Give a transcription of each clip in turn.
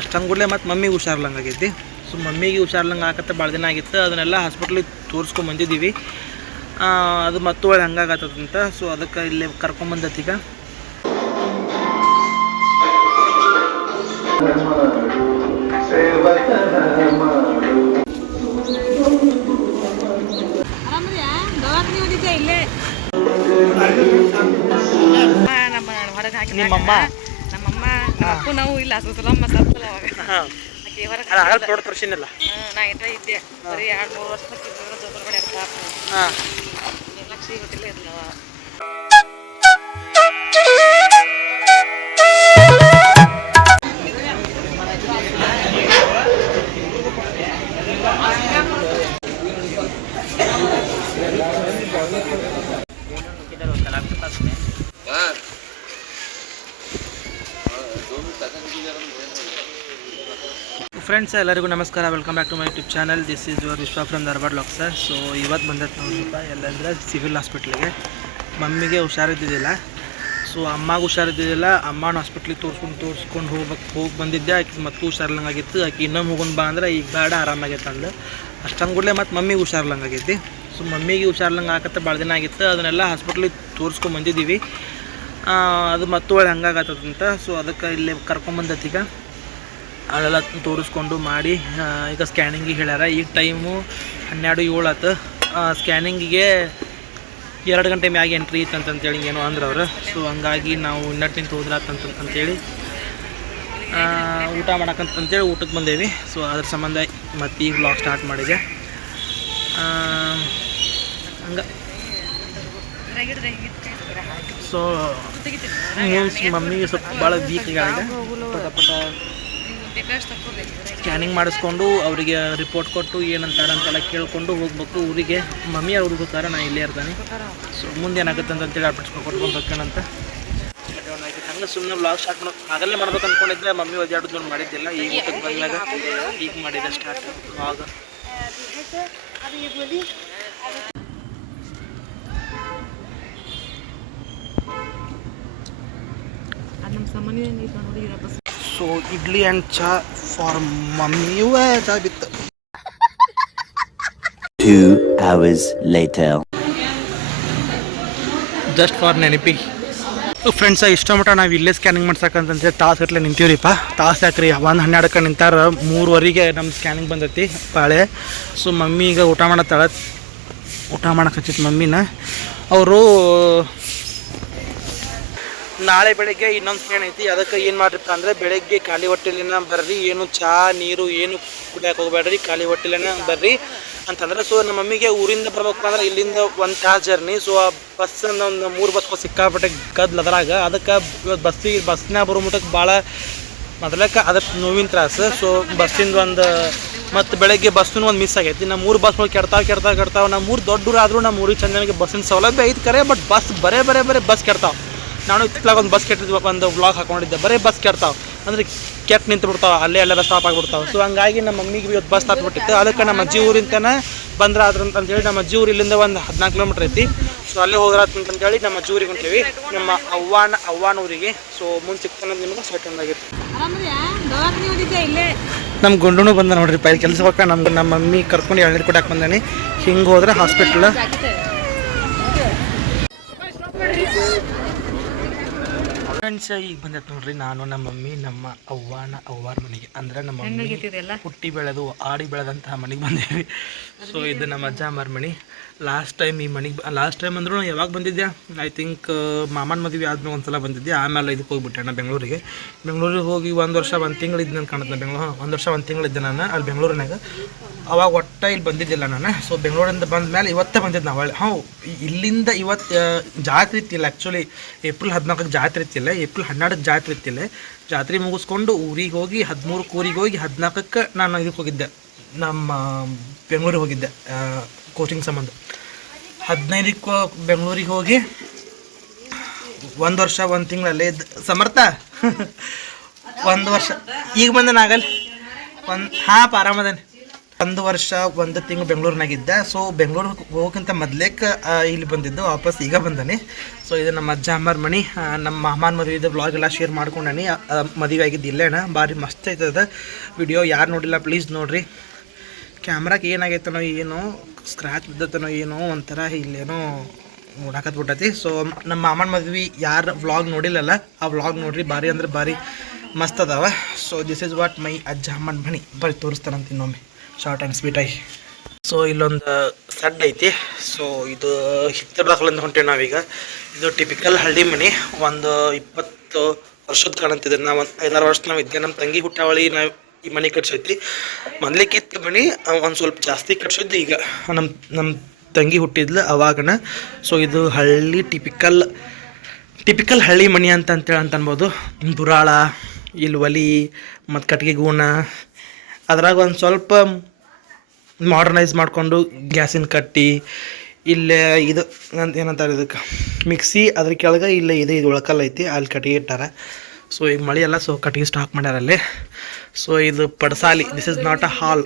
ಅಷ್ಟಂಗೆ ಕೂಡಲೇ ಮತ್ತು ಮಮ್ಮಿಗೆ ಹುಷಾರ್ಲಂಗಾಗೈತಿ. ಸೊ ಮಮ್ಮಿಗೆ ಹುಷಾರ್ಲಂಗೆ ಆಗತ್ತೆ ಭಾಳ ದಿನ ಆಗಿತ್ತು. ಅದನ್ನೆಲ್ಲ ಹಾಸ್ಪಿಟ್ಲಿಗೆ ತೋರಿಸ್ಕೊಂಡು ಬಂದಿದ್ದೀವಿ. ಅದು ಮತ್ತು ಒಳ್ಳೆ ಹಂಗಾಗತ್ತಂತ. ಸೊ ಅದಕ್ಕೆ ಇಲ್ಲೇ ಕರ್ಕೊಂಬಂದತ್ತೀಗ. ನಮ್ಮಮ್ಮ ನಮ್ಮಪ್ಪು ನಾವು ಇಲ್ಲ ಸುಸಲಮ್ಮ ಸತ್ತಲ್ಲ ಅವಾಗ ದೊಡ್ಡ ಪ್ರಶ್ನೆಲ್ಲ ನಾ ಇದ್ದೆ ಬರೀ 2-3 ವರ್ಷ ಜೊತೆ ಮಾಡ್ಯಾರ ಪಾಪ. ಲಕ್ಷ ಗೊತ್ತಿಲ್ಲ ಇರ್ಲವ. ಫ್ರೆಂಡ್ಸ್ ಎಲ್ಲರಿಗೂ ನಮಸ್ಕಾರ. Welcome back to my YouTube channel. This is your Vishwa from Dharwad ಲಾಕ್ಸ್. ಸೊ ಇವತ್ತು ಬಂದೈತೆ ನೋಡ್ರಿಪ್ಪ ಎಲ್ಲಂದ್ರೆ ಸಿವಿಲ್ ಹಾಸ್ಪಿಟ್ಲಿಗೆ. ಮಮ್ಮಿಗೆ ಹುಷಾರಿದ್ದಿದ್ದಿಲ್ಲ. ಸೊ ಅಮ್ಮಗೆ ಹುಷಾರಿದ್ದಿದ್ದಿಲ್ಲ. ಅಮ್ಮನ ಹಾಸ್ಪಿಟ್ಲಿಗೆ ತೋರಿಸ್ಕೊಂಡು ಹೋಗಿ ಬಂದಿದ್ದೆ. ಆಕೆ ಮತ್ತು ಹುಷಾರ್ಲಂಗಾಗಿತ್ತು. ಆಕೆ ಇನ್ನೊಮ್ಮೆ ಹೋಗೋಣ ಬಾ ಅಂದ್ರೆ ಈಗ ಬೇಡ ಆರಾಮಾಗೈತೆ ಅಂದು. ಅಷ್ಟಂಗೆ ಕೂಡಲೇ ಮತ್ತು ಮಮ್ಮಿಗೆ ಹುಷಾರ್ಲಂಗಾಗೈತಿ. ಸೊ ಮಮ್ಮಿಗೆ ಹುಷಾರ್ಲಂಗೆ ಆಗತ್ತೆ ಭಾಳ ದಿನ ಆಗಿತ್ತು. ಅದನ್ನೆಲ್ಲ ಹಾಸ್ಪಿಟ್ಲಿಗೆ ತೋರಿಸ್ಕೊಂಡು ಬಂದಿದ್ದೀವಿ. ಅದು ಮತ್ತು ಒಳ್ಳೆ ಹಂಗಾಗತ್ತಂತ. ಸೊ ಅದಕ್ಕೆ ಇಲ್ಲೇ ಕರ್ಕೊಂಬಂದತ್ತೀಗ. ಅಲ್ಲೆಲ್ಲ ತೋರಿಸ್ಕೊಂಡು ಮಾಡಿ ಈಗ ಸ್ಕ್ಯಾನಿಂಗಿಗೆ ಹೇಳ್ಯಾರ. ಈಗ ಟೈಮು 12:07 ಆಯ್ತು. ಸ್ಕ್ಯಾನಿಂಗಿಗೆ 2 ಗಂಟೆ ಮ್ಯಾಗೆ ಎಂಟ್ರಿ ಇತ್ತಂತೇಳಿ ಏನೋ ಅಂದ್ರೆ ಅವರು. ಸೊ ಹಂಗಾಗಿ ನಾವು ಇನ್ನಟ್ಟು ನಿಂತು ಹೋದ್ರಾತಂತೇಳಿ ಊಟ ಮಾಡಕ್ಕಂತೇಳಿ ಊಟಕ್ಕೆ ಬಂದೇವಿ. ಸೊ ಅದ್ರ ಸಂಬಂಧ ಮತ್ತು ಈಗ ವ್ಲಾಗ್ ಸ್ಟಾರ್ಟ್ ಮಾಡಿದೆ. ಹಂಗೆ ಸೊ ಮೀನ್ಸ್ ಮಮ್ಮಿಗೆ ಸ್ವಲ್ಪ ಭಾಳ ವೀಕ್ ಆಗಿದೆ. ಪಟ ಸ್ಕ್ಯಾನಿಂಗ್ ಮಾಡಿಸ್ಕೊಂಡು ಅವರಿಗೆ ರಿಪೋರ್ಟ್ ಕೊಟ್ಟು ಏನಂತಾರೆ ಅಂತೆಲ್ಲ ಕೇಳಿಕೊಂಡು ಹೋಗ್ಬೇಕು ಊರಿಗೆ. ಮಮ್ಮಿ ಅವ್ರು ಹೋಗ್ತಾರೆ, ನಾ ಇಲ್ಲೇ ಇರ್ತಾನೆ. ಸೊ ಮುಂದೆ ಏನಾಗುತ್ತೆ ಅಂತೇಳಿ ಅಪ್ಡೇಟ್ಸ್ ಕೊಟ್ಕೊಂಡು ಹೋಗ್ಬೇಕಂತ ಹಂಗೆ ಸುಮ್ಮನೆ ವ್ಲಾಗ್ ಸ್ಟಾರ್ಟ್ ಆಗಲ್ಲೇ ಮಾಡ್ಬೇಕು ಅಂದ್ಕೊಂಡಿದ್ದೆ. ಮಮ್ಮಿ ಒದ್ದಾಡೋದು ಮಾಡಿದ್ದಿಲ್ಲ. ಈಗ ಊಟಕ್ಕೆ ಬಂದಾಗ ಈಗ ಮಾಡಿದೆ start vlog. So idli and ಚಾ ಫಾರ್ ಮಮ್ಮಿ. ಚಾ ಬಿತ್ತು. 2 hours later. ಜಸ್ಟ್ ಫಾರ್ ನೆನಪಿಗೆ ಫ್ರೆಂಡ್ಸ, ಇಷ್ಟ ಮಟ್ಟ ನಾವು ಇಲ್ಲೇ ಸ್ಕ್ಯಾನಿಂಗ್ ಮಾಡ್ಸಕ್ಕಂತಂದ್ರೆ ತಾಸು ಗಟ್ಟಲೆ ನಿಂತೀವ್ರಿಪ್ಪ. ತಾಸು ಯಾಕ್ರಿ 1:12ಕ್ಕೆ ನಿಂತಾರ. 3:00ಗೆ ನಮ್ಮ ಸ್ಕ್ಯಾನಿಂಗ್ ಬಂದೈತಿ ಪಾಳೆ. ಸೊ ಮಮ್ಮಿ ಈಗ ಊಟ ಮಾಡತ್ತಾಳೆ. ಊಟ ಮಾಡಕ್ಕೆ ಹಚ್ಚಿತ್ತು ಮಮ್ಮಿನ. ಅವರು ನಾಳೆ ಬೆಳಗ್ಗೆ ಇನ್ನೊಂದು ಸ್ಕ್ಯಾನ್ ಐತಿ. ಅದಕ್ಕೆ ಏನು ಮಾಡಿರಪ್ಪ ಅಂದರೆ ಬೆಳಗ್ಗೆ ಖಾಲಿ ಹೊಟ್ಟೆಲಿನ ಬರ್ರಿ, ಏನು ಚಹಾ ನೀರು ಏನು ಕುಡಿಯೋಕೆ ಹೋಗ್ಬೇಡ್ರಿ, ಖಾಲಿ ಹೊಟ್ಟೆಲಿನ ಬರ್ರಿ ಅಂತಂದ್ರೆ. ಸೊ ನಮ್ಮ ಮಮ್ಮಿಗೆ ಊರಿಂದ ಬರ್ಬೇಕು ಅಂದ್ರೆ ಇಲ್ಲಿಂದ 1 ತಾಸು ಜರ್ನಿ. ಸೊ ಆ ಬಸ್ಸನ್ನು ಒಂದು 3 ಬಸ್ಗಳು ಸಿಕ್ಕಾಪಟ್ಟೆ ಗದ್ದಲದ್ರಾಗ. ಅದಕ್ಕೆ ಬಸ್ನಾಗ ಬರೋ ಮುಟ್ಟಕ್ಕೆ ಭಾಳ ಮೊದಲಕ್ಕೆ ಅದಕ್ಕೆ ನೋವಿನ ತ್ರಾಸು. ಸೊ ಬಸ್ಸಿಂದ ಒಂದು ಮತ್ತು ಬೆಳಗ್ಗೆ ಬಸ್ಸೂ ಒಂದು ಮಿಸ್ ಆಗೈತಿ. ನಮ್ಮ 3 ಬಸ್ಗಳು ಕೆಡ್ತಾವೆ. ನಮ್ಮ 3 ದೊಡ್ಡೂರು ಆದರೂ ನಮ್ಮ ಊರಿಗೆ ಚಂದನಿಗೆ ಬಸ್ಸಿನ ಸೌಲಭ್ಯ ಐತೆ ಕರೆ. ಬಟ್ ಬಸ್ ಬರೇ ಬಸ್ ಕೆಡ್ತಾವೆ. ನಾನು ಇತ್ತಿತ್ತಲಾಗ ಒಂದು ಬಸ್ ಕೆಟ್ಟಿದ್ವಿ, ಒಂದು ವ್ಲಾಗ್ ಹಾಕೊಂಡಿದ್ದೆ. ಬರೀ ಬಸ್ ಕೆಡ್ತಾವೆ ಅಂದರೆ ಕೆಟ್ಟು ನಿಂತು ಬಿಡ್ತಾವೆ, ಅಲ್ಲೇ ಸ್ಟಾಪ್ ಆಗಿಬಿಡ್ತಾವೆ. ಸೊ ಹಂಗಾಗಿ ನಮ್ಮ ಮಮ್ಮಿಗೆ ಇವತ್ತು ಬಸ್ ಹತ್ಬಿಟ್ಟಿತ್ತು. ಅದಕ್ಕೆ ನಮ್ಮ ಅಜ್ಜಿ ಊರಿಂತನೇ ಬಂದ್ರೆ ಅಂತೇಳಿ ನಮ್ಮ ಅಜ್ಜಿ ಊರು ಇಲ್ಲಿಂದ ಒಂದು 14 ಕಿಲೋಮೀಟ್ರ್ ಐತಿ. ಸೊ ಅಲ್ಲೇ ಹೋಗ್ರಾತಂತೇಳಿ ನಮ್ಮ ಅಜ್ಜಿ ಊರಿಗೆ ಹೊಂಟೇವಿ, ನಮ್ಮ ಅವ್ವಾನ ಊರಿಗೆ. ಸೊ ಮುಂದೆ ಸಿಗ್ತಾನೆ ನಿಮ್ಗೆ ಸೆಕೆಂಡ್ ಆಗಿತ್ತು. ನಮ್ಮ ಗುಂಡೂ ಬಂದ ನೋಡ್ರಿ ಪೈಲ್ ಕೆಲಸ ಹೋಗ. ನಮ್ಮ ಮಮ್ಮಿ ಕರ್ಕೊಂಡು ಎಳ್ನೀರು ಕೊಡಕ್ಕೆ ಬಂದಾನೆ. ಹಿಂಗೆ ಹೋದ್ರೆ ಹಾಸ್ಪಿಟ್ಲ್. ಫ್ರೆಂಡ್ಸ್ ಈಗ ಬಂದೈತೆ ನೋಡ್ರಿ. ನಾನು ನಮ್ಮ ಮಮ್ಮಿ ನಮ್ಮ ಅವ್ವಾರ ಮನೆಗೆ ಅಂದ್ರೆ ನಮ್ಮ ಮಮ್ಮಿ ಹುಟ್ಟಿ ಬೆಳೆದು ಆಡಿ ಬೆಳೆದಂತಹ ಮನೆಗೆ ಬಂದೇವಿ. ಸೊ ಇದು ನಮ್ಮ ಅಜ್ಜ ಅಮ್ಮರ ಮನೆ. ಲಾಸ್ಟ್ ಟೈಮ್ ಅಂದ್ರೂ ಯಾವಾಗ ಬಂದಿದ್ದೆ, ಐ ಥಿಂಕ್ ಮಾಮನ ಮದುವೆ ಆದ್ಮೇಲೆ ಒಂದ್ಸಲ ಬಂದಿದ್ದೆ. ಆಮೇಲೆ ಇದಕ್ಕೆ ಹೋಗ್ಬಿಟ್ಟೆ ನಾನು ಬೆಂಗಳೂರಿಗೆ ಹೋಗಿ 1 ವರ್ಷ 1 ತಿಂಗಳು ಇದ್ದು ನಾನು ಕಾಣುತ್ತೆ. 1 ವರ್ಷ 1 ತಿಂಗಳು ಇದ್ದೆ ನಾನು ಅಲ್ಲಿ ಬೆಂಗಳೂರಿನಾಗ. ಅವಾಗ ಒಟ್ಟು ಇಲ್ಲಿ ಬಂದಿದ್ದಿಲ್ಲ ನಾನು. ಸೊ ಬೆಂಗಳೂರಿಂದ ಬಂದ ಮೇಲೆ ಇವತ್ತೇ ಬಂದಿದ್ದು ನಾವು. ಇಲ್ಲಿಂದ ಇವತ್ತು ಜಾತ್ರೆ ಇತ್ತಿಲ್ಲ. ಆ್ಯಕ್ಚುಲಿ ಏಪ್ರಿಲ್ 14ಕ್ಕೆ ಜಾತ್ರೆ ಇತ್ತಿಲ್ಲ, ಏಪ್ರಿಲ್ 12ಕ್ಕೆ ಜಾತ್ರೆ ಇತ್ತಿಲ್ಲ. ಜಾತ್ರೆ ಮುಗಿಸ್ಕೊಂಡು ಊರಿಗೆ ಹೋಗಿ 13ಕ್ಕೆ ಊರಿಗೆ ಹೋಗಿ 14ಕ್ಕೆ ನಾನು ಇದಕ್ಕೆ ಹೋಗಿದ್ದೆ, ನಮ್ಮ ಬೆಂಗಳೂರಿಗೆ ಹೋಗಿದ್ದೆ ಕೋಚಿಂಗ್ ಸಂಬಂಧ. 15ಕ್ಕೆ ಬೆಂಗಳೂರಿಗೆ ಹೋಗಿ 1 ವರ್ಷ 1 ತಿಂಗಳಲ್ಲೇ ಇದ್ದು ಸಮರ್ಥ 1 ವರ್ಷ ಈಗ ಬಂದೆ ನಾಗಲ್ಲಿ. ಆರಾಮದೇನೆ. 1 ವರ್ಷ 1 ತಿಂಗಳು ಬೆಂಗಳೂರಿನಾಗಿದ್ದೆ. ಸೊ ಬೆಂಗಳೂರಿಗೆ ಹೋಗೋಕ್ಕಿಂತ ಮೊದಲೇಕ ಇಲ್ಲಿ ಬಂದಿದ್ದು, ವಾಪಸ್ ಈಗ ಬಂದಾನೆ. ಸೊ ಇದು ನಮ್ಮ ಅಜ್ಜ ಅಮ್ಮರ ಮನೆ. ನಮ್ಮ ಮಾಮನ ಮದುವೆದು ವ್ಲಾಗ್ ಎಲ್ಲ ಶೇರ್ ಮಾಡ್ಕೊಂಡಾನಿ. ಮದುವೆ ಆಗಿದ್ದು ಇಲ್ಲೇನ, ಭಾರಿ ಮಸ್ತ್ ಐತದ ವಿಡಿಯೋ. ಯಾರು ನೋಡಿಲ್ಲ ಪ್ಲೀಸ್ ನೋಡಿರಿ. ಕ್ಯಾಮ್ರಾಗೆ ಏನಾಗೈತನೋ ಏನೋ ಸ್ಕ್ರ್ಯಾಚ್ ಬಿದ್ದತನೋ ಏನೋ ಒಂಥರ ಇಲ್ಲೇನೋ ಬಿಟ್ಟೈತಿ. ಸೊ ನಮ್ಮ ಮಾಮನ ಮದ್ವೆ ಯಾರು ವ್ಲಾಗ್ ನೋಡಿಲ್ಲಲ್ಲ, ಆ ವ್ಲಾಗ್ ನೋಡ್ರಿ. ಭಾರಿ ಅಂದ್ರೆ ಭಾರಿ ಮಸ್ತ್ ಅದಾವ. So this is what my ಅಜ್ಜ ಅಮ್ಮನ ಮನೆ. ಬರೀ ತೋರಿಸ್ತಾನಂತ ಇನ್ನೊಮ್ಮೆ ಶಾರ್ಟ್ ಆ್ಯಂಡ್ ಸ್ವೀಟಾಗಿ. ಸೊ ಇಲ್ಲೊಂದು ಸಡ್ ಐತಿ. ಸೊ ಇದು ಹಿತ್ತಲ ಬಾಗಿಲಿಂದ ಹೊಂಟೇವೆ ನಾವೀಗ. ಇದು ಟಿಪಿಕಲ್ ಹಳ್ಳಿ ಮನೆ. ಒಂದು 20 ವರ್ಷದ ಕಾಣಂತಿದ್ರು. ನಾವು ಒಂದು 5-6 ವರ್ಷ ನಾವು ಇದ್ದೆ. ನಮ್ಮ ತಂಗಿ ಹುಟ್ಟಾವಳಿ ನಾವು ಈ ಮನೆ ಕಟ್ಸೈತಿ. ಮೊದಲೇಕಿತ್ತು ಮನೆ, ಒಂದು ಸ್ವಲ್ಪ ಜಾಸ್ತಿ ಕಟ್ಸಿದ್ದು ಈಗ ನಮ್ಮ ತಂಗಿ ಹುಟ್ಟಿದ್ಲು ಅವಾಗನ. ಸೊ ಇದು ಹಳ್ಳಿ ಟಿಪಿಕಲ್ ಹಳ್ಳಿ ಮನೆ ಅಂತೇಳಿ ಅನ್ಬೋದು. ದುರಾಳ, ಇಲ್ಲಿ ಒಲಿ ಮತ್ತು ಕಟ್ಗೆ ಗೂಣ, ಅದ್ರಾಗ ಒಂದು ಸ್ವಲ್ಪ ಮಾಡ್ರನೈಸ್ ಮಾಡಿಕೊಂಡು ಗ್ಯಾಸಿನ ಕಟ್ಟಿ, ಇಲ್ಲೇ ಇದು ಏನಂತಾರೆ ಇದಕ್ಕೆ ಮಿಕ್ಸಿ, ಅದ್ರ ಕೆಳಗೆ ಇಲ್ಲೇ ಇದು ಉಳ್ಕಲ್ ಐತಿ, ಅಲ್ಲಿ ಕಟ್ಟಿಗೆ ಇಟ್ಟಾರ. ಸೊ ಈಗ ಮಳೆ ಎಲ್ಲ ಸೊ ಕಟ್ಟಿಗೆ ಸ್ಟಾಕ್ ಮಾಡ್ಯಾರ ಅಲ್ಲಿ. ಸೊ ಇದು ಪಡ್ಸಾಲಿ. ದಿಸ್ ಇಸ್ ನಾಟ್ ಅ ಹಾಲ್,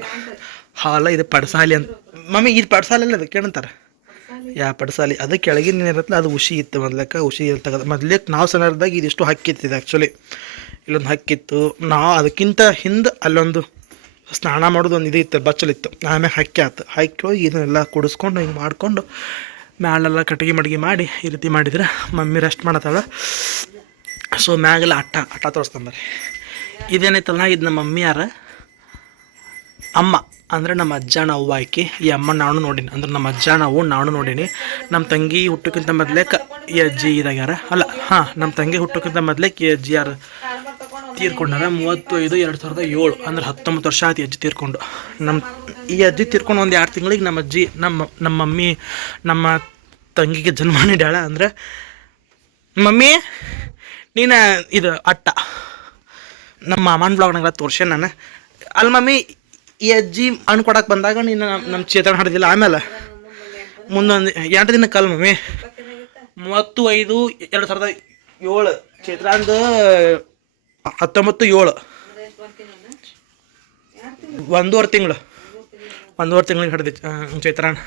ಇದು ಪಡ್ಸಾಲಿ ಅಂತ. ಮಮ್ಮಿ ಇದು ಪಡ್ಸಾಲಿ ಅಲ್ಲ, ಅದಕ್ಕೆ ಏನಂತಾರೆ ಪಡ್ಸಾಲಿ. ಅದು ಕೆಳಗಿನ ಇರತ್ತಲ್ಲ, ಅದು ಉಷಿ ಇತ್ತು ಮೊದ್ಲಕ್ಕೆ. ಉಷಿ ತೆಗೆದು ಮೊದ್ಲೇಕ್ ನಾವು ಸಣ್ಣದಾಗ ಇದಿಷ್ಟು ಹಕ್ಕಿತ್ತಿದೆ. ಆ್ಯಕ್ಚುಲಿ ಇಲ್ಲೊಂದು ಹಕ್ಕಿತ್ತು. ನಾವು ಅದಕ್ಕಿಂತ ಹಿಂದೆ ಅಲ್ಲೊಂದು ಸ್ನಾನ ಮಾಡೋದು ಒಂದು ಇದು ಇತ್ತು, ಬಚ್ಚಲಿತ್ತು. ಆಮೇಲೆ ಹಕ್ಕಿ ಆಯ್ತು. ಹಕ್ಕಿ ಹೋಗಿ ಇದನ್ನೆಲ್ಲ ಕುಡಿಸ್ಕೊಂಡು ಹಿಂಗೆ ಮಾಡಿಕೊಂಡು ಮ್ಯಾಲೆಲ್ಲ ಕಟ್ಟಿಗೆ ಮಡಿಗೆ ಮಾಡಿ ಈ ರೀತಿ ಮಾಡಿದ್ರೆ ಮಮ್ಮಿ ರೆಸ್ಟ್ ಮಾಡತ್ತಾಳೆ. ಸೊ ಮ್ಯಾಗೆಲ್ಲ ಅಟ್ಟ ತೋರಿಸ್ಕೊಂಬರ್ರಿ. ಇದೇನೈತಲ್ಲ, ಇದು ನಮ್ಮ ಮಮ್ಮಿ ಯಾರ ಅಮ್ಮ ಅಂದರೆ ನಮ್ಮ ಅಜ್ಜನ ಅವ್ವ ಆಕಿ. ಈ ಅಮ್ಮ ನಾನು ನೋಡೀನಿ, ಅಂದ್ರೆ ನಮ್ಮ ಅಜ್ಜ ನಾನು ನೋಡೀನಿ. ನಮ್ಮ ತಂಗಿ ಹುಟ್ಟೋಕ್ಕಿಂತ ಮೊದಲೇಕ ಈ ಅಜ್ಜಿ ಇದಾಗ್ಯಾರ. ಅಲ್ಲ ನಮ್ಮ ತಂಗಿ ಹುಟ್ಟೋಕ್ಕಿಂತ ಮೊದಲೇಕ ಈ ಅಜ್ಜಿ ಯಾರು ತೀರ್ಕೊಂಡಾರ. 35/2007 ಅಂದ್ರೆ 19 ವರ್ಷ ಆಯ್ತು ಅಜ್ಜಿ ತೀರ್ಕೊಂಡು. ಈ ಅಜ್ಜಿ ತೀರ್ಕೊಂಡು ಒಂದು 2 ತಿಂಗಳಿಗೆ ನಮ್ಮ ಅಜ್ಜಿ ನಮ್ಮ ಮಮ್ಮಿ ನಮ್ಮ ತಂಗಿಗೆ ಜನ್ಮ ನೀಡ್ಯಾಳ. ಅಂದರೆ ಮಮ್ಮಿ ನೀನು ಇದು ಅಟ್ಟ ನಮ್ಮ ಮಾಮನ ಬ್ಲಾಗ್ನಾಗ ತೋರ್ಸೆ ನಾನು. ಅಲ್ಲಿ ಮಮ್ಮಿ ಈ ಅಜ್ಜಿ ಹಣ್ಣು ಕೊಡಕ್ಕೆ ಬಂದಾಗ ನೀನು ನಮ್ಮ ಚೇತನ ಹಾಡಿದಿಲ್ಲ. ಆಮೇಲೆ ಮುಂದೊಂದು 2 ದಿನಕ್ಕೆ ಅಲ್ಲ ಮಮ್ಮಿ, 35/2007 ಚೈತ್ರಾಂದು 19/7 1.5 ತಿಂಗಳಿಗೆ ಹಿಡ್ದಿತ್ತು ಚೈತ್ರಾನ್.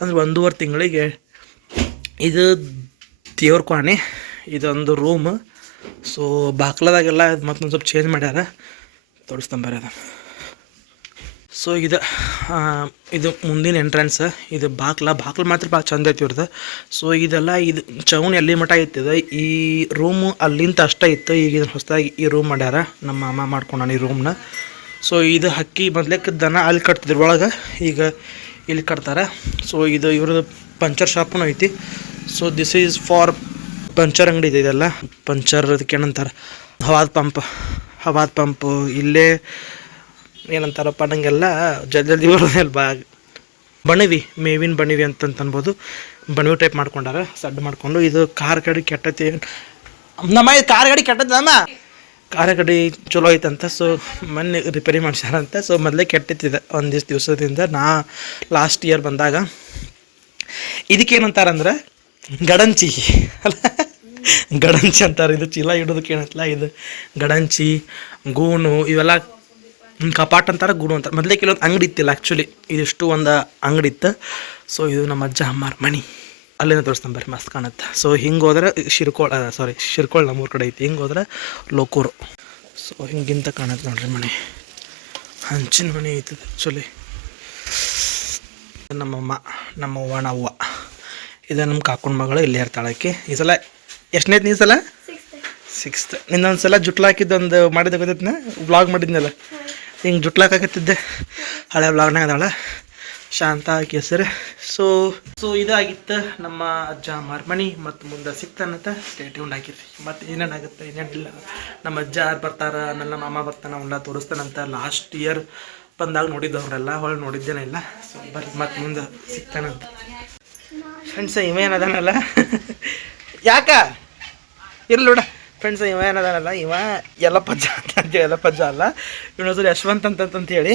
ಅಂದ್ರೆ 1.5 ತಿಂಗಳಿಗೆ. ಇದು ದೇವ್ರ ಕೋಣೆ, ಇದೊಂದು ರೂಮ್. ಸೊ ಬಾಕ್ಲದಾಗೆಲ್ಲ ಮತ್ತೊಂದು ಸ್ವಲ್ಪ ಚೇಂಜ್ ಮಾಡ್ಯಾರ, ತೋರಿಸ್ಕೊಂಬರ್ರಿ ಅದು. ಸೊ ಇದು ಮುಂದಿನ ಎಂಟ್ರೆನ್ಸ್. ಇದು ಬಾಕ್ಲ ಮಾತ್ರ ಭಾಳ ಚಂದ ಐತಿ ಇವ್ರದ್ದು. ಸೊ ಇದೆಲ್ಲ ಇದು ಚೌನ್ ಎಲ್ಲಿ ಮಠ ಐತಿದೆ. ಈ ರೂಮು ಅಲ್ಲಿಂದ ಅಷ್ಟೇ ಇತ್ತು. ಈಗ ಇದನ್ನು ಹೊಸದಾಗಿ ಈ ರೂಮ್ ಮಾಡ್ಯಾರ. ನಮ್ಮ ಅಮ್ಮ ಮಾಡ್ಕೊಂಡಾನ ಈ ರೂಮ್ನ. ಸೊ ಇದು ಹಕ್ಕಿ ಮೊದ್ಲೇಕ ದನ ಅಲ್ಲಿ ಕಟ್ತಿದ್ರು ಒಳಗೆ, ಈಗ ಇಲ್ಲಿ ಕಟ್ತಾರೆ. ಸೊ ಇದು ಇವ್ರದ್ದು ಪಂಚರ್ ಶಾಪೂ ಐತಿ. So this is for puncture ಅಂಗಡಿ ಇದೆ. ಇದೆಲ್ಲ ಪಂಚರ್, ಅದಕ್ಕೆ ಏನಂತಾರೆ ಹವಾದ ಪಂಪು. ಇಲ್ಲೇ ಏನಂತಾರಪ್ಪ ನಂಗೆಲ್ಲ ಜಲ್ದಿ ಬರೋದಿಲ್ಲ. ಬಣವಿ, ಮೇವಿನ ಬಣವಿ ಅನ್ಬೋದು. ಬಣವಿ ಟೈಪ್ ಮಾಡ್ಕೊಂಡಾರ, ಸಡ್ಡು ಮಾಡ್ಕೊಂಡು. ಇದು ಕಾರ್ ಗಾಡಿ ಕೆಟ್ಟೈತಿ ನಮ್ಮ. ಇದು ಕಾರ್ ಗಾಡಿ ಕೆಟ್ಟದಮ್ಮ, ಕಾರ್ ಗಾಡಿ ಚಲೋ ಐತಂತ. ಸೊ ಮೊನ್ನೆ ರಿಪೇರಿ ಮಾಡ್ಸ್ಯಾರಂತ. ಸೊ ಮೊದಲೇ ಕೆಟ್ಟಿತ್ತಿದೆ ಒಂದಿಷ್ಟು ದಿವಸದಿಂದ. ನಾ ಲಾಸ್ಟ್ ಇಯರ್ ಬಂದಾಗ. ಇದಕ್ಕೇನಂತಾರಂದ್ರೆ ಗಡಂಚಿ ಅಲ್ಲ, ಗಡಂಚಿ ಅಂತಾರೆ. ಇದು ಚೀಲ ಇಡೋದಕ್ಕೆ ಏನತ್ತಲ್ಲ, ಇದು ಗಡಂಚಿ, ಗೂಣು, ಇವೆಲ್ಲ ಕಪಾಟ್ ಅಂತಾರೆ, ಗೂಡು ಅಂತಾರೆ. ಮೊದಲೇ ಕೆಲವೊಂದು ಅಂಗಡಿ ಇತ್ತಿಲ್ಲ ಆ್ಯಕ್ಚುಲಿ. ಇದಿಷ್ಟು ಒಂದು ಅಂಗಡಿ ಇತ್ತು. ಸೊ ಇದು ನಮ್ಮ ಅಜ್ಜ ಅಮ್ಮಾರ ಮನೆ. ಅಲ್ಲಿಂದ ತೋರಿಸ್ತಾನೆ ಬರ್ರಿ, ಮಸ್ತ್ ಕಾಣುತ್ತೆ. ಸೊ ಹಿಂಗೆ ಹೋದ್ರೆ ಶಿರ್ಕೋಳ್ ನಮ್ಮೂರ ಕಡೆ ಐತಿ. ಹಿಂಗೆ ಹೋದ್ರೆ ಲೋಕೂರು. ಸೊ ಹಿಂಗಿಂತ ಕಾಣುತ್ತೆ ನೋಡ್ರಿ ಮನೆ. ಹಂಚಿನ ಮನೆ ಐತಿ ಆ್ಯಕ್ಚುಲಿ. ನಮ್ಮಮ್ಮ, ನಮ್ಮವ್ವ, ನಾವ್ವ. ಇದು ನಮ್ಮ ಕಾಕುನ ಮಗಳು ಇಲ್ಲೇ ಇರ್ತಾಳಕ್ಕೆ. ಈ ಸಲ ಎಷ್ಟನೇದು? ಈ ಸಲ 6th. ಇನ್ನೊಂದು ಸಲ ಜುಟ್ಲಾಕಿದ್ದೊಂದು ಮಾಡಿದ ಗೊತ್ತೈತಿನ, ವ್ಲಾಗ್ ಮಾಡಿದ್ನಲ್ಲ, ಹಿಂಗೆ ಜುಟ್ಲಾಕತ್ತಿದ್ದೆ. ಹಳೆ ವ್ಲಾಗ್ನಾಗ ಅದಾಳ, ಶಾಂತ ಆಕಿ ಹೆಸರು. ಸೊ ಇದಾಗಿತ್ತು ನಮ್ಮ ಅಜ್ಜ ಮಾರ್ಮಣಿ. ಮತ್ತು ಮುಂದೆ ಸಿಗ್ತಾನಂತ ಸ್ಟೇ ಟ್ಯೂನ್ಡ್ ಆಗಿರ್ರಿ. ಮತ್ತು ಏನೇನಾಗುತ್ತೆ ಏನೇನಿಲ್ಲ, ನಮ್ಮ ಅಜ್ಜ ಯಾರು ಬರ್ತಾರ, ನನ್ನ ಮಾಮ ಬರ್ತಾನೆ, ಅವನ್ನೆಲ್ಲ ತೋರಿಸ್ತಾನಂತ. ಲಾಸ್ಟ್ ಇಯರ್ ಬಂದಾಗ ನೋಡಿದ್ದವ್ರೆಲ್ಲ, ಹೊಳ್ಳಿ ನೋಡಿದ್ದೇನೆ ಇಲ್ಲ. ಸೊ ಬರ್ರಿ, ಮತ್ತು ಮುಂದೆ ಸಿಗ್ತಾನಂತ. ಫ್ರೆಂಡ್ಸ್ ಇವೇನದಾನಲ್ಲ ಯಾಕ ಇರ್ಲಿ ಬಿಡ. ಫ್ರೆಂಡ್ಸ್ ಇವೇನದಾನಲ್ಲ, ಇವ ಯಲ್ಲಪ್ಪಜ್ಜ ಅಂತೇಳಿ, ಯಲ್ಲಪ್ಪಜ್ಜ ಅಲ್ಲ, ಇವನ ಹೆಸರು ಯಶವಂತ್ ಅಂತಂತೇಳಿ.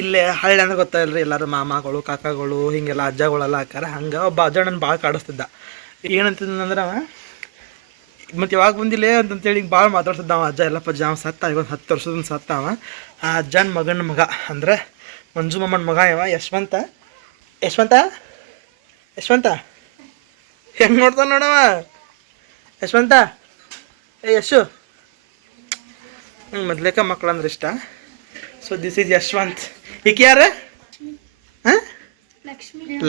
ಇಲ್ಲೇ ಹಳ್ಳಿ ಅಂದ್ರೆ ಗೊತ್ತಾಯಿಲ್ರಿ, ಎಲ್ಲರೂ ಮಾಮಗಳು, ಕಾಕಾಗಳು, ಹೀಗೆಲ್ಲ ಅಜ್ಜಗಳೆಲ್ಲ ಹಾಕಾರ. ಹಂಗೆ ಒಬ್ಬ ಅಜ್ಜ ನನ್ನ ಭಾಳ ಕಾಡಿಸ್ತಿದ್ದ. ಏನಂತಿದ್ದಂದ್ರೆ ಅವ ಮತ್ತು ಯಾವಾಗ ಬಂದಿಲ್ಲ ಅಂತಂತೇಳಿ ಭಾಳ ಮಾತಾಡ್ತಿದ್ದ ಅವ ಅಜ್ಜ. ಯಲ್ಲಪ್ಪಜ್ಜ ಅವ ಸತ್ತ, ಈಗ ಒಂದು 10 ವರ್ಷದಿಂದ ಸತ್ತ ಅವ. ಆ ಅಜ್ಜನ ಮಗನ ಮಗ, ಅಂದ್ರೆ ಮಂಜು ಮಾಮನ ಮಗ ಇವ ಯಶವಂತ ಯಶವಂತ ಯಶವಂತ ಹೆಂಗೆ ನೋಡ್ತಾನೆ ನೋಡವ ಯಶವಂತ ಏ ಯಶು ಮೊದ್ಲೇಕ ಮಕ್ಳು ಅಂದ್ರೆ ಇಷ್ಟ. So this is Yashwant. ಈಕೆ ಯಾರ? ಹಾಂ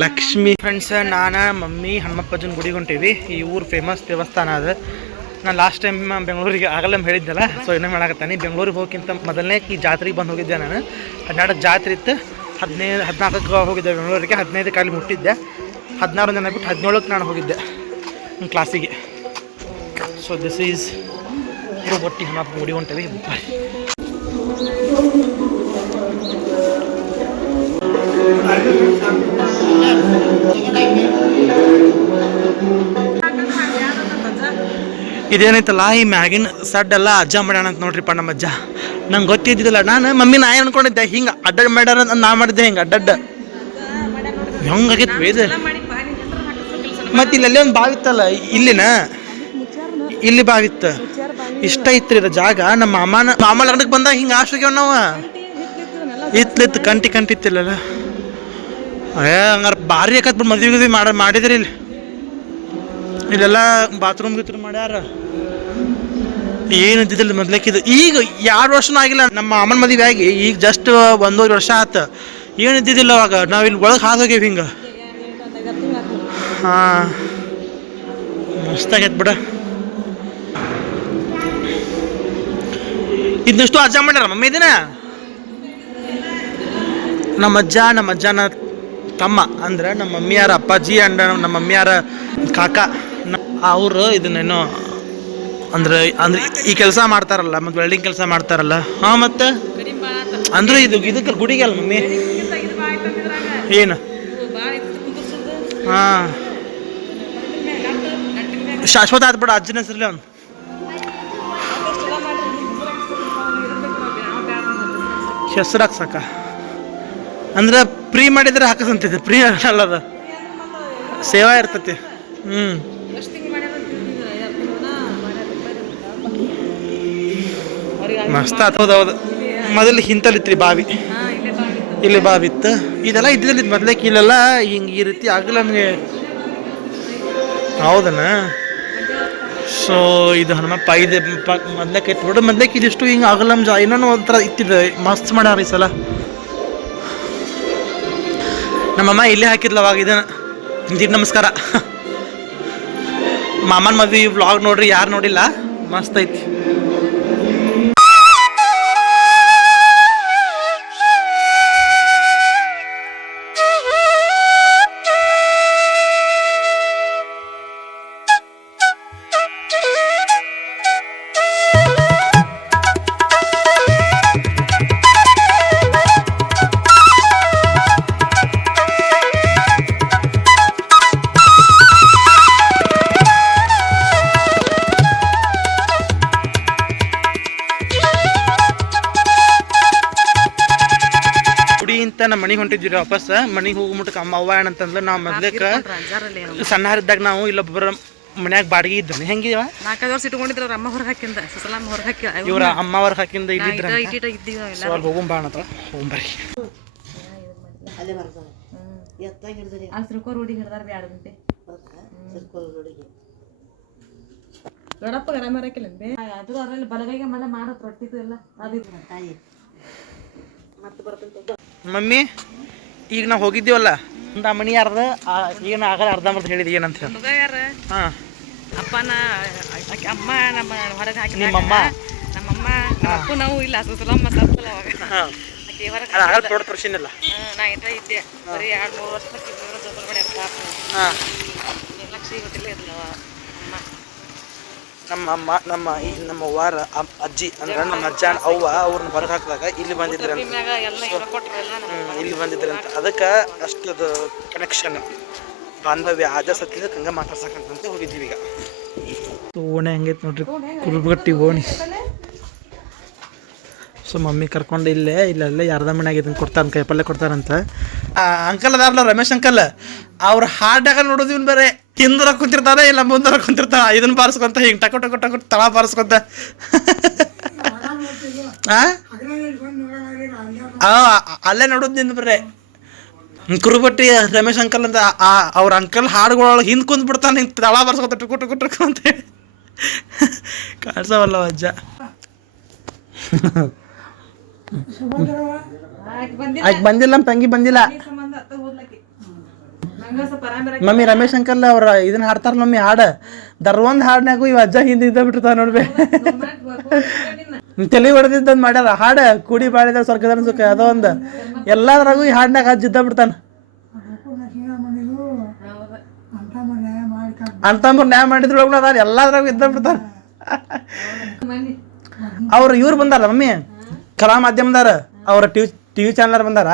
ಲಕ್ಷ್ಮಿ. ಫ್ರೆಂಡ್ಸ್ ನಾನು ಮಮ್ಮಿ ಹನುಮಪ್ಪಜ್ಜನ ಗುಡಿಗೆ ಹೊಂಟೀವಿ. ಈ ಊರು ಫೇಮಸ್ ದೇವಸ್ಥಾನ ಅದು. ನಾನು ಲಾಸ್ಟ್ ಟೈಮ್ ಬೆಂಗಳೂರಿಗೆ ಆಗಲ್ಲ ಹೇಳಿದ್ದಲ್ಲ, ಸೊ ಇನ್ನೂ ಮಾಡಾಕತ್ತಾನೆ. ಬೆಂಗಳೂರಿಗೆ ಹೋಗೋಕ್ಕಿಂತ ಮೊದಲನೇ ಈ ಜಾತ್ರೆಗೆ ಬಂದು ಹೋಗಿದ್ದೆ ನಾನು. 12 ಜಾತ್ರೆ ಇತ್ತು. 14 ಹೋಗಿದ್ದೆ ಬೆಂಗಳೂರಿಗೆ. 15 ಕಾಲಿ ಮುಟ್ಟಿದ್ದೆ. 16 ಜನ ಬಿಟ್ಟು 17ಕ್ಕೆ ನಾನು ಹೋಗಿದ್ದೆ ಕ್ಲಾಸಿಗೆ. ಸೊ ದಿಸ್ ಈಸ್ ಒಟ್ಟಿ ಹನುಮಪ್ಪ ಗುಡಿ ಹೊಂಟೇವಿ. ಇದೇನೈತಲ್ಲ ಈ ಮ್ಯಾಗಿನ ಸಡ್ಡೆಲ್ಲ ಅಜ್ಜ ಮಾಡ್ಯಾಣ ಅಂತ ನೋಡ್ರಿಪ್ಪ ನಮ್ಮ ಅಜ್ಜ. ನಂಗೆ ಗೊತ್ತಿದ್ದಿಲ್ಲ. ನಾನು ಮಮ್ಮಿ ನಾ ಏನು ಅನ್ಕೊಂಡಿದ್ದೆ ಹಿಂಗೆ ಅಡ್ಡಡ್ ಮಾಡ್ಯಾರ ಅಂತ ನಾ ಮಾಡಿದ್ದೆ. ಹಿಂಗೆ ಅಡ್ಡಡ್ಡ ಹೆಂಗಾಗೈತೆ ಇದು. ಮತ್ತು ಇಲ್ಲಲ್ಲೇ ಒಂದು ಬಾವಿತ್ತಲ್ಲ ಇಲ್ಲಿನ, ಇಲ್ಲಿ ಬಾವಿತ್ತು. ಇಷ್ಟ ಇತ್ತು ಇದು ಜಾಗ. ನಮ್ಮ ಮಾಮ ಲಗ್ನಕ್ಕೆ ಬಂದಾಗ ಹಿಂಗೆ ಆಶ್ರಗ್ಯಾವ ನಾವು. ಇತ್ತು ಕಂಟಿ ಇತ್ತಿಲ್ಲಲ್ಲ. ಹಂಗಾರೆ ಭಾರಿ ಯಾಕತ್ ಮದುವೆ ಮಾಡಿದ್ರಿ ಇಲ್ಲಿ. ಇಲ್ಲೆಲ್ಲ ಬಾತ್ರೂಮ್ ಗಿತ್ರೂಮ್ ಮಾಡ್ಯಾರ. ಏನು ಇದ್ದಿದ್ದಿಲ್ಲ ಮೊದ್ಲಕ್ಕಿದು. ಈಗ 2 ವರ್ಷನೂ ಆಗಿಲ್ಲ ನಮ್ಮ ಮಾಮನ ಮದುವೆ ಆಗಿ. ಈಗ ಜಸ್ಟ್ 1.5 ವರ್ಷ ಆಯ್ತು. ಏನು ಇದ್ದಿದ್ದಿಲ್ಲ ಅವಾಗ. ನಾವು ಇಲ್ಲಿ ಒಳಗೆ ಹಾದೋಗ್ಯವಿ ಹಿಂಗೆ. ಹಾಂ ಮಸ್ತಾಗೈತೆ ಬಿಡ. ಇದನ್ನಷ್ಟು ಅಜ್ಜ ಮಾಡ್ಯಾರ ಮಮ್ಮಿ ಇದನ್ನ. ನಮ್ಮ ಅಜ್ಜನ ತಮ್ಮ ಅಂದ್ರೆ ನಮ್ಮ ಮಮ್ಮಿಯಾರ ಅಪ್ಪಾಜಿ ಅಂಡ್ ನಮ್ಮ ಮಮ್ಮಿಯಾರ ಕಾಕ ಅವರು ಇದನ್ನೇನೋ ಅಂದ್ರೆ ಈ ಕೆಲಸ ಮಾಡ್ತಾರಲ್ಲ, ಮತ್ತು ವೆಲ್ಡಿಂಗ್ ಕೆಲಸ ಮಾಡ್ತಾರಲ್ಲ. ಹಾಂ ಮತ್ತು ಅಂದ್ರೆ ಇದಕ್ಕೆ ಗುಡಿಗೆ ಅಲ್ಲ ಮಮ್ಮಿ ಏನು. ಹಾಂ ಶಾಶ್ವತ ಆದ್ಬಿಡ ಅಜ್ಜನ ಹೆಸರಲ್ಲಿ ಅವ್ನು. ಹೆಸರು ಹಾಕ್ಸಕ್ಕ ಅಂದ್ರೆ ಫ್ರೀ ಮಾಡಿದ್ರೆ ಹಾಕಸಂತೈತಿ. ಫ್ರೀ ಅಲ್ಲದ ಸೇವಾ ಇರ್ತೈತಿ. ಮಸ್ತ್ ಹೌದೌದು. ಮೊದಲು ಹಿಂತಲಿತ್ರಿ ಬಾವಿ. ಇಲ್ಲಿ ಬಾವಿ ಇತ್ತು. ಇದೆಲ್ಲ ಇದ್ದಿದ್ದು ಮೊದ್ಲೇಕ್ ಇಲ್ಲೆಲ್ಲ ಹಿಂಗೆ ಈ ರೀತಿ ಆಗಲ್ಲ ನಮಗೆ. ಹೌದನ. ಸೊ ಇದು ಹನುಮಪ್ಪ ಇದೆ ಮೊದ್ಲೇಕ್ ಇತ್ತು ಬಿಡು. ಮೊದ್ಲೇಕ್ ಇದಿಷ್ಟು ಹಿಂಗೆ ಆಗಲ್ಲ ಇನ್ನೊಂದು ಒಂಥರ ಇತ್ತಿದೆ. ಮಸ್ತ್ ಮಾಡ್ಯಾರ ಈ ಸಲ. ನಮ್ಮಮ್ಮ ಇಲ್ಲೇ ಹಾಕಿದ್ಲ ಅವಾಗ ಇದನ್ನ. ಹಿಂದಿನ ನಮಸ್ಕಾರ. ಮಾಮನ ಮದ್ವೆ ವ್ಲಾಗ್ ನೋಡ್ರಿ, ಯಾರು ನೋಡಿಲ್ಲ, ಮಸ್ತ್ ಐತಿ. ನಮ್ಮ ಮನೆಗೆ ಹೊಂಟಿದ್ವಿ ವಾಪಸ್. ಮನೆಗೆ ಹೋಗಿ ಮುಟ್ಟಕ್ಕೆ ಅಮ್ಮ ಅವ್ವ ಏನಂತಂದ್ರೆ ನಾವು ಮೊದ್ಲೇಕ ಸಣ್ಣರಿದ್ದಾಗ ನಾವು ಇಲ್ಲೊಬ್ಬರ ಮನ್ಯಾಗ ಬಾಡಿಗೆ ಇದ್ದಾನೆ. ಹೆಂಗಿವ 4 ವರ್ಷ ಇಟ್ಕೊಂಡಿದ್ರು ಅಮ್ಮ ಹೊರಗೆ ಹಾಕಿಂದ ಸುಸಲಾಮ್ ಹೊರಗೆ ಹಾಕಿ ಇವ್ರ ಅಮ್ಮ ಹೊರಗೆ ಹಾಕಿಂದ ಇದ್ದಿದ್ರ. ಅಲ್ಲಿ ಹೋಗುಂಬ ಹತ್ರ ಹೋಗುಂಬರಿ. ರೋಡಿಗೆ ಹಿಡ್ದಾರ 2 ಗಂಟೆ ದೊಡ್ಡಪ್ಪ ಗರಂ ಹಾಕಿಲ್ಲ ಅದು ಅದ್ರಲ್ಲಿ ಬಲಗೈಗೆ ಮಳೆ ಮಾಡತ್ ರೊಟ್ಟಿದು ಎಲ್ಲ ಅದಿದ್ರು ತಾಯಿ ಮತ್ತೆ ಬರ್ತಂತ. ಮಮ್ಮಿ ಈಗ ನಾವು ಹೋಗಿದ್ದೀವಲ್ಲ ಒಂದು ಮನಿ ಯಾರ್ದ ಏನು ಆಗಲ್ಲ ಅರ್ಧಂಬರ್ಧ ಹೇಳಿದ್ವಿ ಏನಂತ ಹೇಳಿ. ಮಗ ಯಾರ? ಹಾಂ ಅಪ್ಪನ ಅಮ್ಮ ನಮ್ಮ ಹೊರಗೆ ಹಾಕಿ ನಿಮ್ಮಮ್ಮ ನಮ್ಮಮ್ಮ ಅಪ್ಪು ನಾವು ಇಲ್ಲ ಸುಸಲಾಮ್ ತಪ್ಪಲ್ಲ ಅವಾಗ. ಹಾಂ ದೊಡ್ಡ ಪ್ರಶ್ನೆ ಇಲ್ಲ. ನಾ ಇದ್ದೆ ಬರೀ 2-3 ವರ್ಷ ಜೊತೆ ಮಾಡ್ಯಾರ ಪಾಪ. ಹಾಂ ಲಕ್ಷ ಗೊತ್ತಿಲ್ಲ ಇರ್ಲವ ಅಮ್ಮ ನಮ್ಮ ವಾರ ಅಜ್ಜಿ ಅಂದ್ರೆ ನಮ್ಮ ಅಜ್ಜ ಅವ್ವ ಅವ್ರನ್ನ ಹೊರಗೆ ಹಾಕಿದಾಗ ಇಲ್ಲಿ ಬಂದಿದ್ರಂತ. ಇಲ್ಲಿ ಬಂದಿದ್ರಂತ. ಅದಕ್ಕೆ ಅಷ್ಟದು ಕನೆಕ್ಷನ್ ಬಾಂಧವ್ಯ ಆಜ ಸತ್ತಿದ್ದಕ್ಕೆ ಹಂಗೆ ಮಾತಾಡ್ಸಕ್ಕಂತ ಹೋಗಿದ್ದೀವಿ. ಈಗ ಓಣೆ ಹಂಗೈತೆ ನೋಡ್ರಿ, ಕುರುಬಗಟ್ಟಿ ಓಣಿ. ಸೊ ಮಮ್ಮಿ ಕರ್ಕೊಂಡು ಇಲ್ಲೆಲ್ಲ ಯಾರ್ದ ಮನೆ ಆಗಿದ್ದನ್ನು ಕೊಡ್ತಾರಂತ, ಕೈಪಲ್ಲೆ ಕೊಡ್ತಾರಂತ. ಅಂಕಲ್ ಅದಾರಲ್ಲ ರಮೇಶ್ ಅಂಕಲ್, ಅವ್ರು ಹಾರ್ಡಾಗ ನೋಡೋದು ಇವ್ನು ಬೇರೆ ಹಿಂದರ ಕುಂತಿರ್ತಾರೆ ಇಲ್ಲ ಮುಂದರ ಕುಂತಿರ್ತಾರೆ. ಇದನ್ನು ಬಾರಿಸ್ಕೊಂತ ಹಿಂಗೆ ಟಕ ತಳ ಬಾರಿಸ್ಕೊಂತ ಅಲ್ಲೇ ನೋಡೋದು ನಿಂದು ಬರೇ ಕುರುಬಟ್ಟಿ ರಮೇಶ್ ಅಂಕಲ್ ಅಂತ ಅವ್ರ ಅಂಕಲ್ ಹಾಡುಗಳೊಳಗೆ ಹಿಂದೆ ಕುಂತ್ ಬಿಡ್ತಾನೆ ಹಿಂಗೆ ತಳ ಬರ್ಸ್ಕೊತ ಟುಕು ಟುಕು ಟುಕು ಅಂತೇಳಿ ಕಾಣಿಸವಲ್ಲ ಅಜ್ಜ. ಆಕೆ ಬಂದಿಲ್ಲ ನಮ್ಮ ತಂಗಿ ಬಂದಿಲ್ಲ. ಮಮ್ಮಿ ರಮೇಶ್ ಅಂಕಲ್ ಅವ್ರ ಇದನ್ನ ಹಾಡ್ತಾರ ಮಮ್ಮಿ ಹಾಡು ದರ್ವೊಂದು ಹಾಡ್ನಾಗು ಇವ ಅಜ್ಜ ಹಿಂದೆ ಇದ್ದ ಬಿಟ್ಟಿರ್ತಾವ ನೋಡ್ಬೇ. ತಲೆ ಹೊಡೆದಿದ್ದಂದು ಮಾಡ್ಯಾರ ಹಾಡು ಕೂಡಿ ಬಾಳಿದ ಸ್ವರ್ಗದ ಸುಖ ಅದೋ ಒಂದು ಎಲ್ಲದ್ರಾಗೂ ಈ ಹಾಡ್ನಾಗ ಅಜ್ಜ ಇದ್ದ ಬಿಡ್ತಾನ. ಅಂತಂದ್ರೆ ನ್ಯಾಯ ಮಾಡಿದ್ರು ಅದಾರ ಎಲ್ಲದ್ರಾಗೂ ಇದ್ದ ಬಿಡ್ತಾನ. ಅವ್ರು ಇವ್ರು ಬಂದಾರ ಮಮ್ಮಿ ಕಲಾ ಮಾಧ್ಯಮದಾರ ಅವ್ರ ಟಿವಿ ಚಾನಲ್ ಬಂದಾರ.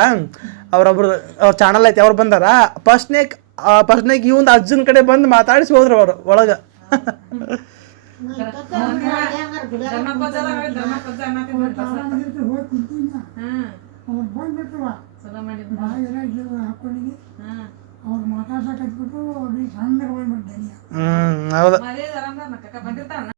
ಅವ್ರೊಬ್ರು ಅವ್ರ ಚಾನಲ್ ಐತಿ ಅವ್ರು ಬಂದಾರ. ಫಸ್ಟ್ನೇಗ್ ಇವಂದು ಅಜ್ಜನ ಕಡೆ ಬಂದು ಮಾತಾಡಿಸಿ ಹೋದ್ರು ಅವ್ರು ಒಳಗ. ಹೌದು.